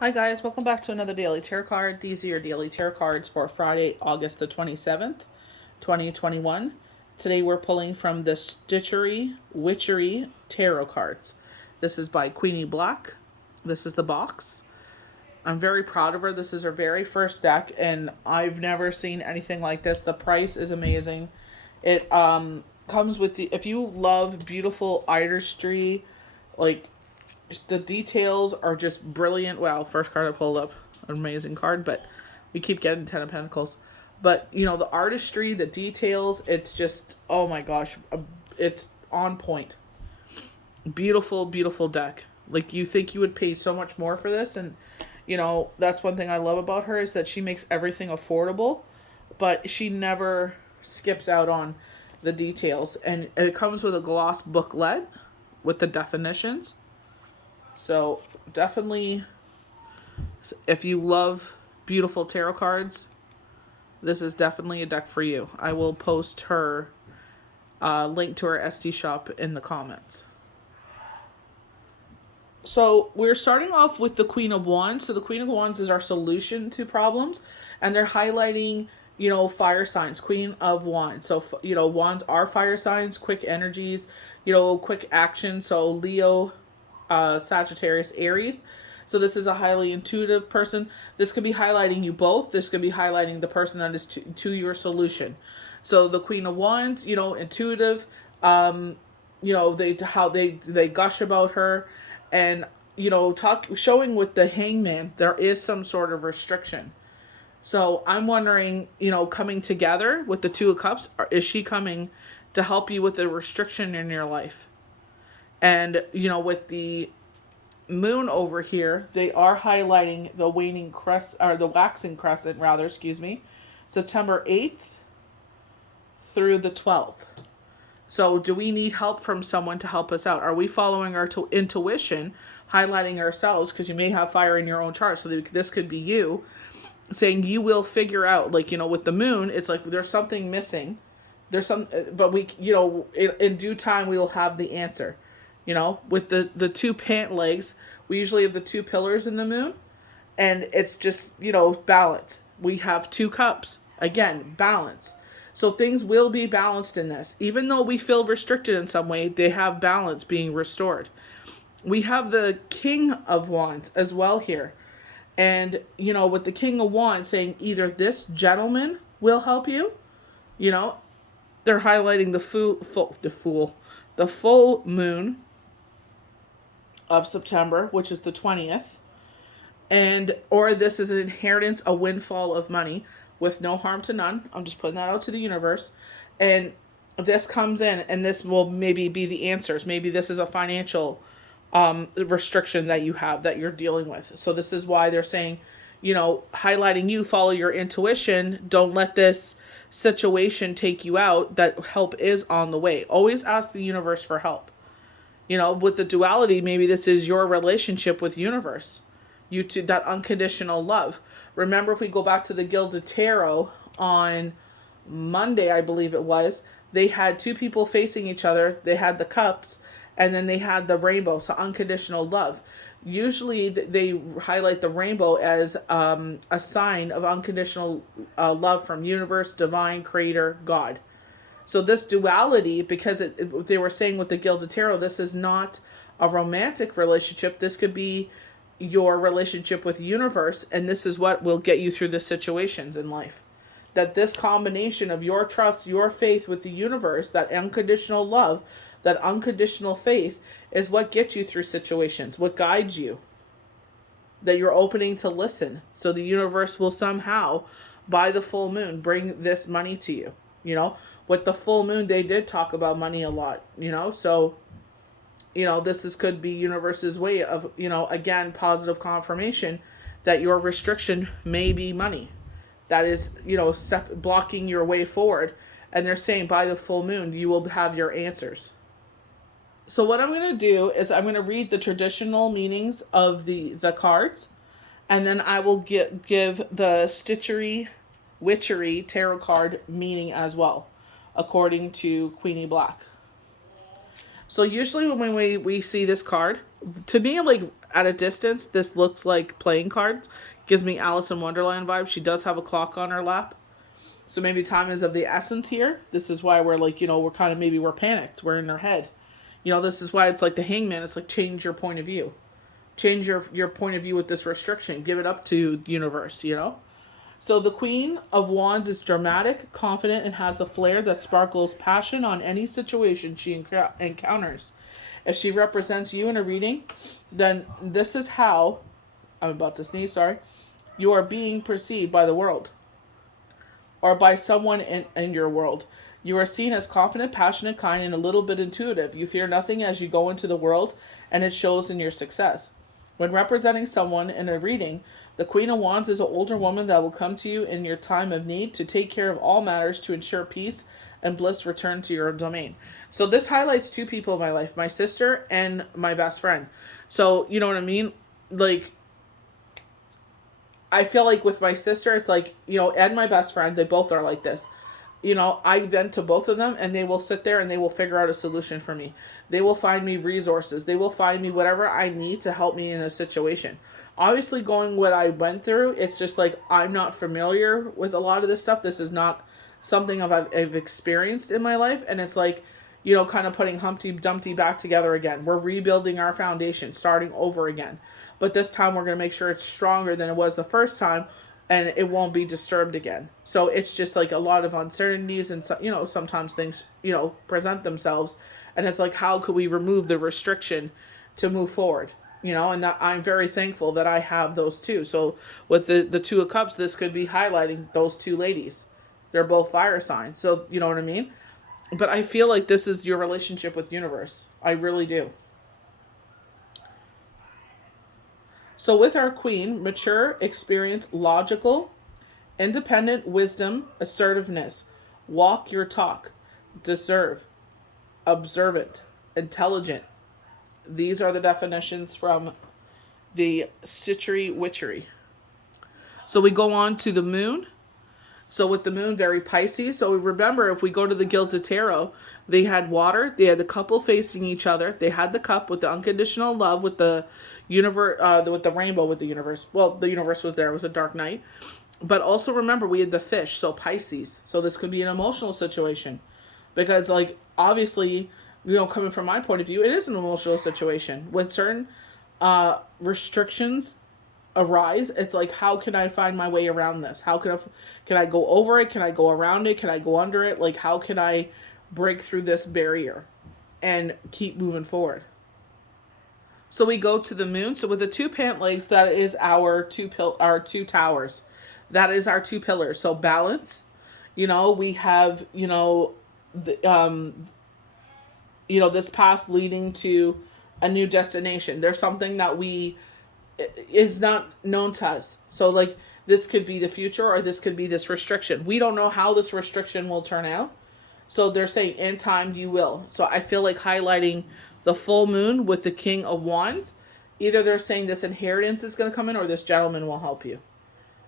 Hi guys, welcome back to another daily tarot card. These are your daily tarot cards for Friday, August the 27th, 2021. Today we're pulling from the Stitchery Witchery Tarot cards. This is by Queenie Black. This is the box. I'm very proud of her. This is her very first deck and I've never seen anything like this. The price is amazing. It comes with if you love beautiful artistry, like the details are just brilliant. Wow, first card I pulled up, an amazing card, but we keep getting Ten of Pentacles. But, you know, the artistry, the details, it's just, oh my gosh, it's on point. Beautiful, beautiful deck. Like, you think you would pay so much more for this, and, you know, that's one thing I love about her is that she makes everything affordable, but she never skips out on the details. And it comes with a gloss booklet with the definitions. So definitely, if you love beautiful tarot cards, this is definitely a deck for you. I will post her link to her SD shop in the comments. So we're starting off with the Queen of Wands. So the Queen of Wands is our solution to problems, and they're highlighting, you know, fire signs, Queen of Wands. So, you know, wands are fire signs, quick energies, you know, quick action. So Leo, Sagittarius, Aries. So this is a highly intuitive person. This could be highlighting you both. This could be highlighting the person that is to your solution. So the Queen of Wands, you know, intuitive, you know, they gush about her, and, you know, showing with the Hangman, there is some sort of restriction. So I'm wondering, you know, coming together with the Two of Cups, is she coming to help you with the restriction in your life? And, you know, with the moon over here, they are highlighting the waning crescent, or the waxing crescent, rather, excuse me, September 8th through the 12th. So do we need help from someone to help us out? Are we following our intuition, highlighting ourselves? Because you may have fire in your own chart. So this could be you saying you will figure out, like, you know, with the moon, it's like there's something missing. There's some, but we, you know, in due time, we will have the answer. You know, with the two pant legs, we usually have the two pillars in the moon, and it's just, you know, balance. We have two cups. Again, balance. So things will be balanced in this. Even though we feel restricted in some way, they have balance being restored. We have the King of Wands as well here. And, you know, with the King of Wands saying either this gentleman will help you, you know, they're highlighting the full moon of September, which is the 20th, and or this is an inheritance, a windfall of money with no harm to none. I'm just putting that out to the universe, and this comes in, and this will maybe be the answers. Maybe this is a financial restriction that you have, that you're dealing with. So this is why they're saying, you know, highlighting you, follow your intuition. Don't let this situation take you out. That help is on the way. Always ask the universe for help. You know, with the duality, maybe this is your relationship with universe. You two, that unconditional love. Remember, if we go back to the Gilded Tarot on Monday, I believe it was, they had two people facing each other. They had the cups, and then they had the rainbow. So unconditional love. Usually they highlight the rainbow as a sign of unconditional love from universe, divine, creator, God. So this duality, because they were saying with the Gilded Tarot, this is not a romantic relationship. This could be your relationship with the universe, and this is what will get you through the situations in life. That this combination of your trust, your faith with the universe, that unconditional love, that unconditional faith is what gets you through situations, what guides you. That you're opening to listen. So the universe will somehow, by the full moon, bring this money to you. You know, with the full moon, they did talk about money a lot, you know, so, you know, could be universe's way of, you know, again, positive confirmation that your restriction may be money. That is, you know, blocking your way forward. And they're saying by the full moon, you will have your answers. So what I'm going to do is I'm going to read the traditional meanings of the cards, and then I will give the Stitchery Witchery tarot card meaning as well, according to Queenie Black. So usually when we see this card, to me, like, at a distance, this looks like playing cards. Gives me Alice in Wonderland vibes. She does have a clock on her lap. So maybe time is of the essence here. This is why we're like, we're kind of, maybe we're panicked. We're in our head. This is why it's like the Hangman. It's like, change your point of view. Change your point of view with this restriction. Give it up to universe, So the Queen of Wands is dramatic, confident, and has the flair that sparkles passion on any situation she encounters. If she represents you in a reading, then this is how, I'm about to sneeze, sorry, you are being perceived by the world or by someone in your world. You are seen as confident, passionate, kind, and a little bit intuitive. You fear nothing as you go into the world, and it shows in your success. When representing someone in a reading, the Queen of Wands is an older woman that will come to you in your time of need to take care of all matters to ensure peace and bliss return to your domain. So this highlights two people in my life, my sister and my best friend. So, you know what I mean? Like, I feel like with my sister, it's like, and my best friend, they both are like this. I vent to both of them and they will sit there and they will figure out a solution for me. They will find me resources. They will find me whatever I need to help me in a situation. Obviously, going what I went through, it's just like I'm not familiar with a lot of this stuff. This is not something I've experienced in my life. And it's like, kind of putting Humpty Dumpty back together again. We're rebuilding our foundation, starting over again. But this time we're going to make sure it's stronger than it was the first time and it won't be disturbed again. So it's just like a lot of uncertainties and, sometimes things, present themselves. And it's like, how could we remove the restriction to move forward? And that I'm very thankful that I have those two. So with the Two of Cups, this could be highlighting those two ladies. They're both fire signs. So, you know what I mean? But I feel like this is your relationship with universe. I really do. So with our queen, mature, experienced, logical, independent, wisdom, assertiveness, walk your talk, deserve, observant, intelligent. These are the definitions from the Stitchery Witchery. So we go on to the moon. So with the moon, very Pisces. So remember, if we go to the Gilded Tarot, they had water. They had the couple facing each other. They had the cup with the unconditional love, with the universe, with the rainbow, with the universe. Well, the universe was there. It was a dark night. But also remember, we had the fish. So Pisces. So this could be an emotional situation. Because, like, obviously, coming from my point of view, it is an emotional situation. With certain restrictions arise, it's like, how can I find my way around this? How can I go over it? Can I go around it? Can I go under it? Like, how can I break through this barrier and keep moving forward? So we go to the moon. So with the two pant legs, that is our two towers. That is our two pillars. So balance. We have this path leading to a new destination. There's something that is not known to us. So like, this could be the future, or this could be this restriction. We don't know how this restriction will turn out. So they're saying in time you will. So I feel like highlighting the full moon with the King of Wands. Either they're saying this inheritance is going to come in, or this gentleman will help you.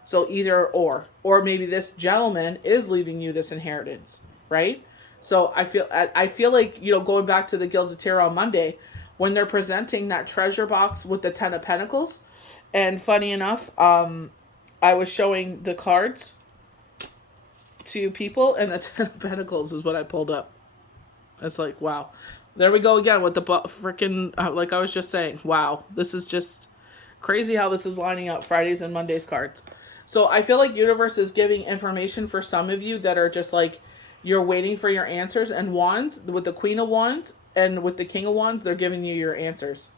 So either or maybe this gentleman is leaving you this inheritance, right? So I feel like, going back to the Gilded Tarot on Monday, when they're presenting that treasure box with the 10 of Pentacles. And funny enough, I was showing the cards to people, and the 10 of Pentacles is what I pulled up. It's like, wow. There we go again with the freaking, like I was just saying, wow. This is just crazy how this is lining up, Fridays and Mondays cards. So I feel like universe is giving information for some of you that are just like, you're waiting for your answers. And Wands, with the Queen of Wands and with the King of Wands, they're giving you your answers.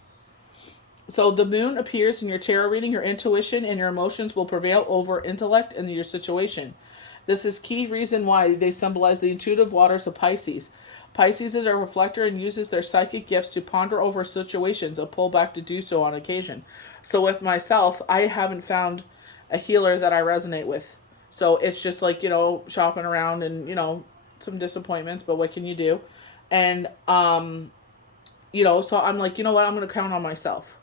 So the moon appears in your tarot reading. Your intuition and your emotions will prevail over intellect in your situation. This is key reason why they symbolize the intuitive waters of Pisces. Pisces is a reflector and uses their psychic gifts to ponder over situations and pull back to do so on occasion. So with myself, I haven't found a healer that I resonate with. So it's just like, shopping around and, some disappointments, but what can you do? And, so I'm like, what? I'm going to count on myself.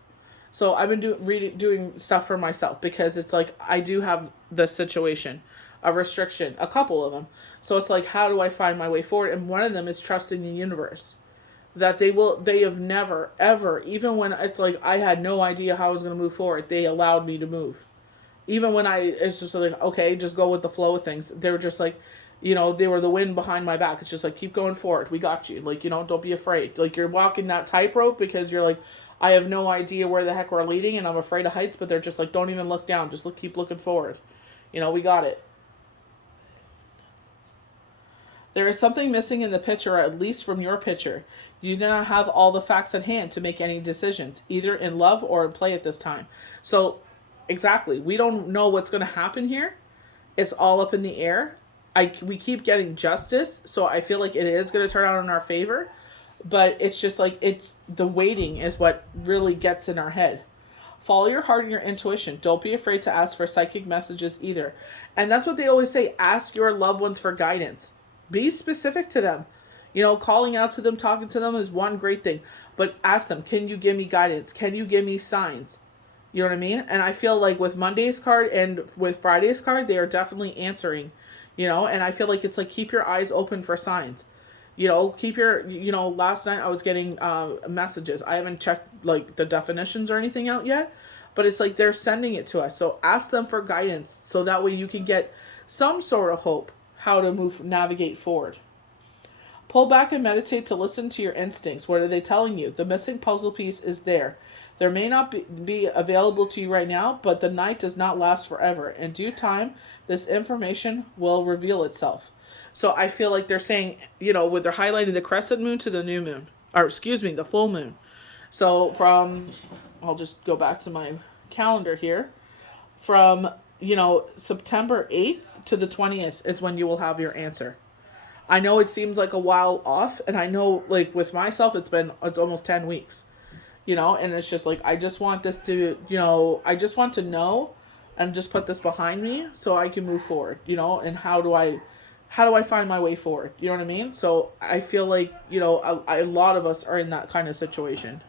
So I've been doing stuff for myself, because it's like, I do have this situation, a restriction, a couple of them. So it's like, how do I find my way forward? And one of them is trusting the universe. that they have never, ever, even when it's like I had no idea how I was going to move forward, they allowed me to move. Even when it's just like, okay, just go with the flow of things. They were just like, they were the wind behind my back. It's just like, keep going forward. We got you. Like, don't be afraid. Like, you're walking that tightrope because you're like, I have no idea where the heck we're leading and I'm afraid of heights, but they're just like, don't even look down. Just keep looking forward. We got it. There is something missing in the picture, or at least from your picture. You do not have all the facts at hand to make any decisions, either in love or in play at this time. So, exactly. We don't know what's going to happen here. It's all up in the air. We keep getting justice, so I feel like it is going to turn out in our favor. But it's just like, it's the waiting is what really gets in our head. Follow your heart and your intuition. Don't be afraid to ask for psychic messages either. And that's what they always say. Ask your loved ones for guidance. Be specific to them. Calling out to them, talking to them is one great thing. But ask them, can you give me guidance? Can you give me signs? You know what I mean? And I feel like with Monday's card and with Friday's card, they are definitely answering. And I feel like it's like, keep your eyes open for signs. Keep your, last night I was getting messages. I haven't checked like the definitions or anything out yet. But it's like they're sending it to us. So ask them for guidance so that way you can get some sort of hope how to navigate forward. Pull back and meditate to listen to your instincts. What are they telling you? The missing puzzle piece is there. There may not be available to you right now, but the night does not last forever. In due time, this information will reveal itself. So I feel like they're saying, with they're highlighting the crescent moon to the new moon, or excuse me, the full moon. So I'll just go back to my calendar here. From, September 8th to the 20th is when you will have your answer. I know it seems like a while off, and I know, like, with myself, it's almost 10 weeks, and it's just like, I just want this to, I just want to know and just put this behind me so I can move forward, and how do I find my way forward? You know what I mean? So I feel like, a lot of us are in that kind of situation.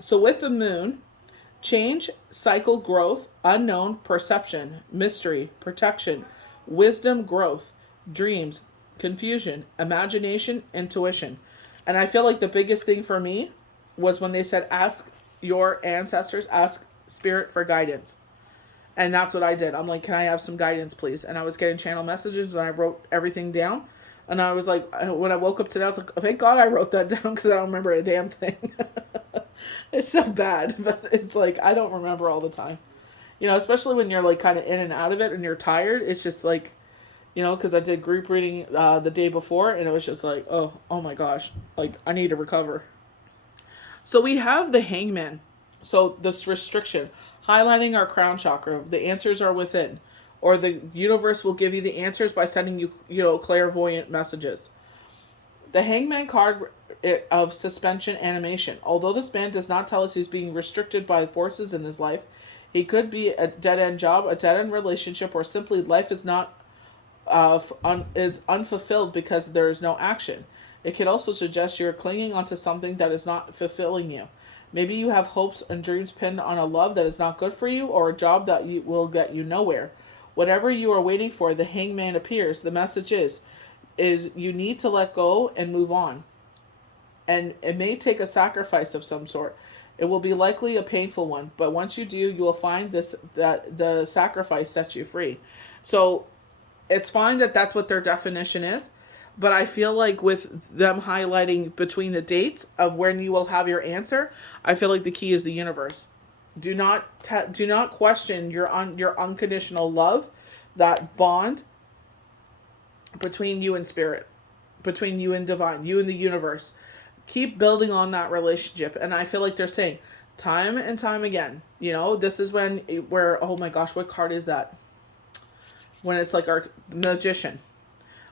So with the moon, change, cycle, growth, unknown, perception, mystery, protection, wisdom, growth, dreams, confusion, imagination, intuition. And I feel like the biggest thing for me was when they said, ask your ancestors, ask spirit for guidance. And that's what I did. I'm like, can I have some guidance, please? And I was getting channel messages and I wrote everything down. And I was like, when I woke up today, I was like, oh, thank God I wrote that down because I don't remember a damn thing. It's so bad, but it's like, I don't remember all the time. Especially when you're like kind of in and out of it and you're tired. It's just like, because I did group reading the day before and it was just like, oh my gosh, like I need to recover. So we have the Hangman. So this restriction, highlighting our crown chakra, the answers are within. Or the universe will give you the answers by sending you, clairvoyant messages. The Hangman card of suspension animation. Although this man does not tell us he's being restricted by forces in his life, he could be a dead-end job, a dead-end relationship, or simply life is not is unfulfilled because there is no action. It could also suggest you're clinging onto something that is not fulfilling you. Maybe you have hopes and dreams pinned on a love that is not good for you or a job that will get you nowhere. Whatever you are waiting for, the Hangman appears. The message is you need to let go and move on. And it may take a sacrifice of some sort. It will be likely a painful one, but once you do, you will find that the sacrifice sets you free. So it's fine that that's what their definition is, but I feel like with them highlighting between the dates of when you will have your answer, I feel like the key is the universe. Do not question your unconditional love, that bond between you and spirit, between you and divine, you and the universe. Keep building on that relationship. And I feel like they're saying time and time again, this is where, oh my gosh, what card is that? When it's like our magician.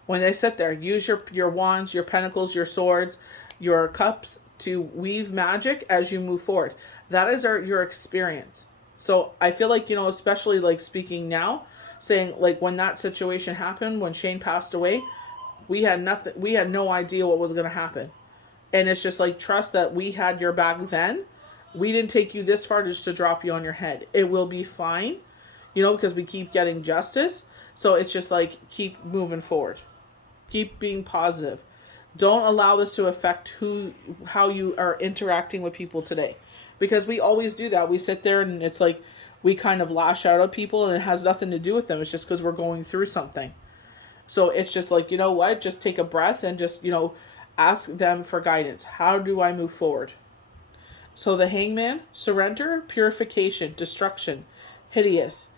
When they sit there, use your wands, your pentacles, your swords, your cups to weave magic as you move forward. That is your experience. So I feel like, especially like speaking now, saying like when that situation happened, when Shane passed away, we had no idea what was going to happen. And it's just like, trust that we had your back then. We didn't take you this far just to drop you on your head. It will be fine, because we keep getting justice. So it's just like, keep moving forward. Keep being positive. Don't allow this to affect how you are interacting with people today. Because we always do that. We sit there and it's like we kind of lash out at people and it has nothing to do with them. It's just because we're going through something. So it's just like, you know what? Just take a breath and just, ask them for guidance. How do I move forward? So the Hangman, surrender, purification, destruction, hideous,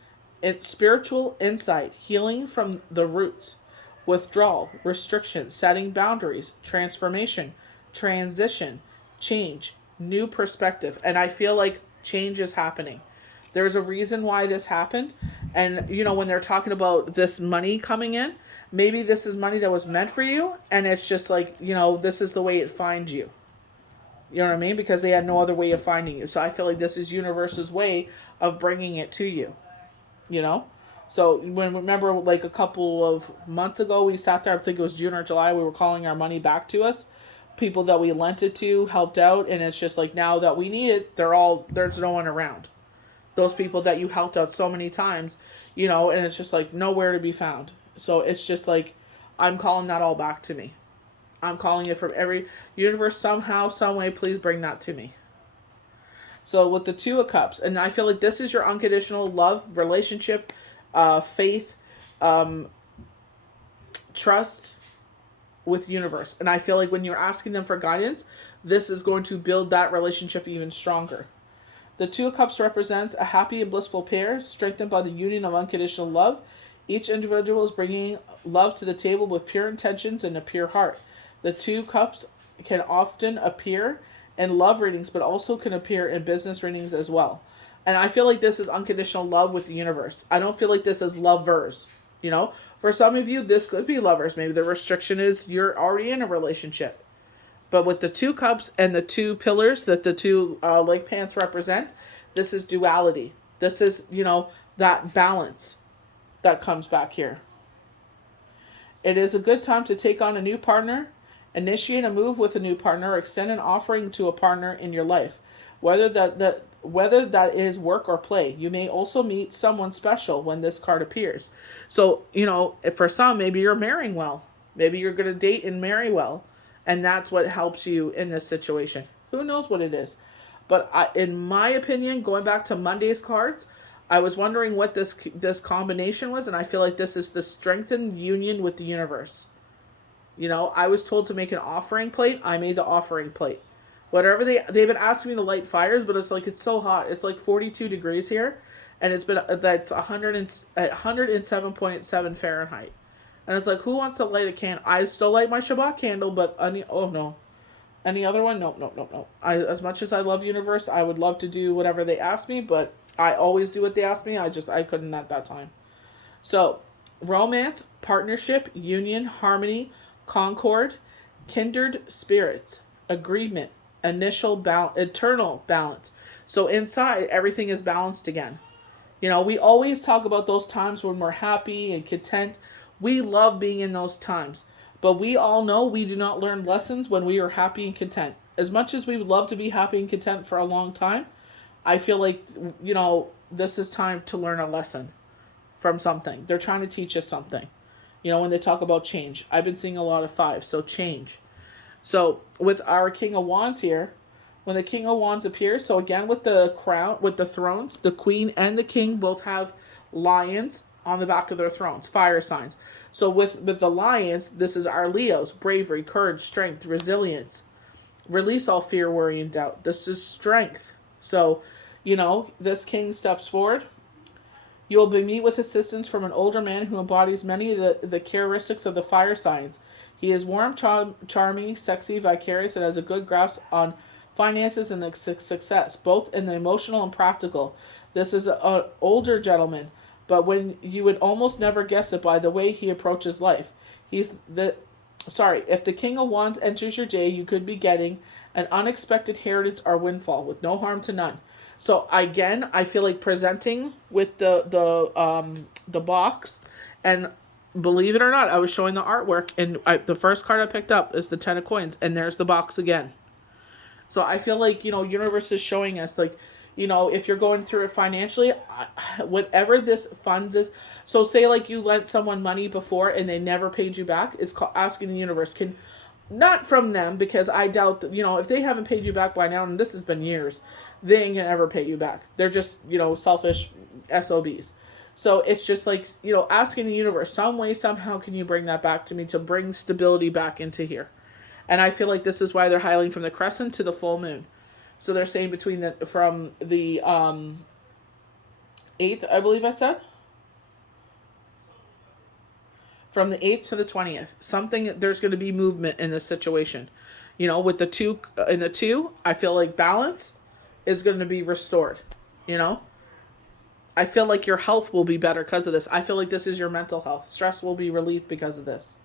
it's spiritual insight, healing from the roots, withdrawal, restriction, setting boundaries, transformation, transition, change, new perspective. And I feel like change is happening. There's a reason why this happened. And, when they're talking about this money coming in, maybe this is money that was meant for you. And it's just like, this is the way it finds you. You know what I mean? Because they had no other way of finding you. So I feel like this is universe's way of bringing it to you. So remember like a couple of months ago, we sat there, I think it was June or July, we were calling our money back to us. People that we lent it to helped out. And it's just like now that we need it, there's no one around. Those people that you helped out so many times, and it's just like nowhere to be found. So it's just like, I'm calling that all back to me. I'm calling it from every universe somehow, some way, please bring that to me. So with the Two of Cups, and I feel like this is your unconditional love, relationship, faith, trust with universe. And I feel like when you're asking them for guidance, this is going to build that relationship even stronger. The Two of Cups represents a happy and blissful pair, strengthened by the union of unconditional love. Each individual is bringing love to the table with pure intentions and a pure heart. The Two Cups can often appear in love readings, but also can appear in business readings as well. And I feel like this is unconditional love with the universe. I don't feel like this is lovers. For some of you, this could be lovers. Maybe the restriction is you're already in a relationship. But with the Two Cups and the two pillars that the two leg pants represent, this is duality. This is, that balance that comes back here. It is a good time to take on a new partner, initiate a move with a new partner, or extend an offering to a partner in your life. Whether that is work or play. You may also meet someone special when this card appears. So, for some, maybe you're marrying well. Maybe you're going to date and marry well. And that's what helps you in this situation. Who knows what it is? But in my opinion, going back to Monday's cards, I was wondering what this combination was. And I feel like this is the strengthened union with the universe. I was told to make an offering plate. I made the offering plate. Whatever they've been asking me to light fires, but it's so hot. It's like 42 degrees here. And that's 107.7 Fahrenheit. And it's like, who wants to light a candle? I still light my Shabbat candle, but any other one? No. As much as I love universe, I would love to do whatever they ask me, but I always do what they ask me. I couldn't at that time. So, romance, partnership, union, harmony, concord, kindred spirits, agreement, eternal balance. So inside, everything is balanced again. We always talk about those times when we're happy and content. We love being in those times. But we all know we do not learn lessons when we are happy and content. As much as we would love to be happy and content for a long time, I feel like, this is time to learn a lesson from something. They're trying to teach us something. When they talk about change. I've been seeing a lot of 5, so change. So with our King of Wands here, when the King of Wands appears, so again with the crown, with the thrones, the Queen and the King both have lions on the back of their thrones, fire signs. So with the lions, this is our Leos, bravery, courage, strength, resilience. Release all fear, worry, and doubt. This is strength. So, this King steps forward. You will meet with assistance from an older man who embodies many of the characteristics of the fire signs. He is warm, charming, sexy, vicarious, and has a good grasp on finances and success, both in the emotional and practical. This is an older gentleman, but when you would almost never guess it by the way he approaches life. If the King of Wands enters your day, you could be getting an unexpected inheritance or windfall with no harm to none. So again, I feel like presenting with the box, and believe it or not, I was showing the artwork, and the first card I picked up is the 10 of Coins, and there's the box again. So I feel like, universe is showing us, like, if you're going through it financially, whatever this funds is. So say like you lent someone money before and they never paid you back. It's called asking the universe, not from them, because I doubt that, if they haven't paid you back by now, and this has been years, they ain't gonna ever pay you back. They're just, selfish SOBs. So it's just like, asking the universe, some way, somehow, can you bring that back to me to bring stability back into here? And I feel like this is why they're highlighting from the crescent to the full moon. So they're saying from the 8th, I believe I said, from the 8th to the 20th, there's going to be movement in this situation. With the 2, I feel like balance is going to be restored. I feel like your health will be better because of this. I feel like this is your mental health. Stress will be relieved because of this.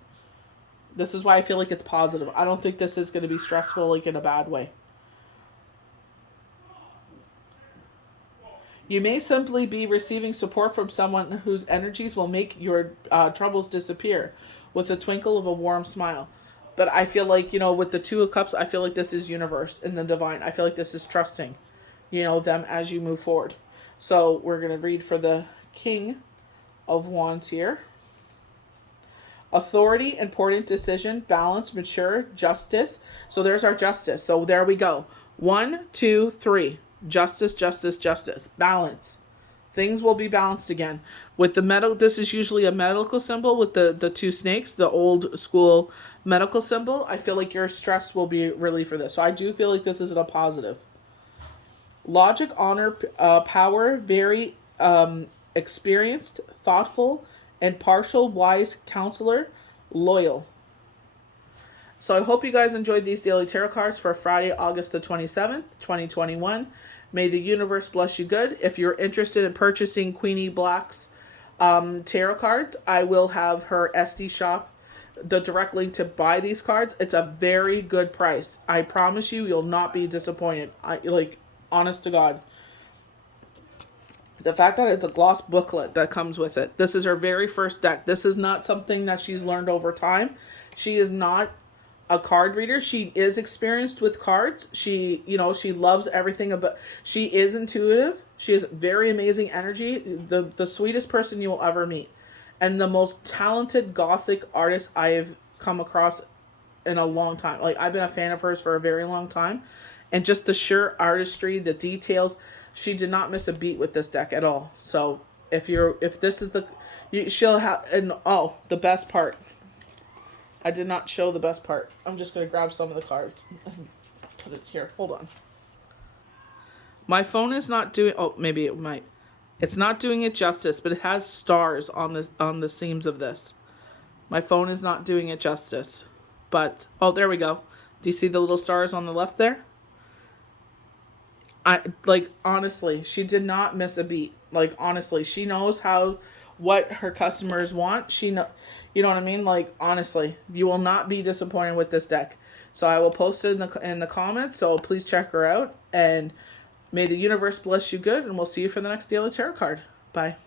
This is why I feel like it's positive. I don't think this is going to be stressful, like in a bad way. You may simply be receiving support from someone whose energies will make your troubles disappear with the twinkle of a warm smile. But I feel like, with the 2 of Cups, I feel like this is universe and the divine. I feel like this is trusting, them as you move forward. So we're going to read for the King of Wands here. Authority, important decision, balance, mature, justice. So there's our justice. So there we go. 1, 2, 3. Justice, justice, justice. Balance. Things will be balanced again. With the metal, this is usually a medical symbol with the 2 snakes, the old school medical symbol. I feel like your stress will be relieved for this. So I do feel like this is a positive. Logic, honor, power, very experienced, thoughtful, impartial, wise, counselor, loyal. So I hope you guys enjoyed these daily tarot cards for Friday, August the 27th, 2021. May the universe bless you good. If you're interested in purchasing Queenie Black's tarot cards, I will have her SD shop, the direct link to buy these cards. It's a very good price. I promise you'll not be disappointed. Honest to God. The fact that it's a gloss booklet that comes with it. This is her very first deck. This is not something that she's learned over time. She is not a card reader. She is experienced with cards. She loves everything about, she is intuitive. She has very amazing energy. The sweetest person you will ever meet. And the most talented gothic artist I have come across in a long time. I've been a fan of hers for a very long time. And just the sheer artistry, the details, she did not miss a beat with this deck at all. So if this is she'll have, and the best part. I did not show the best part. I'm just going to grab some of the cards and put it here. Hold on. My phone is not doing, maybe it might. It's not doing it justice, but it has stars on the seams of this. My phone is not doing it justice. But, there we go. Do you see the little stars on the left there? Honestly, she did not miss a beat. Honestly, she knows what her customers want. You know what I mean? Honestly, you will not be disappointed with this deck. So I will post it in the comments. So please check her out. And may the universe bless you good. And we'll see you for the next daily tarot card. Bye.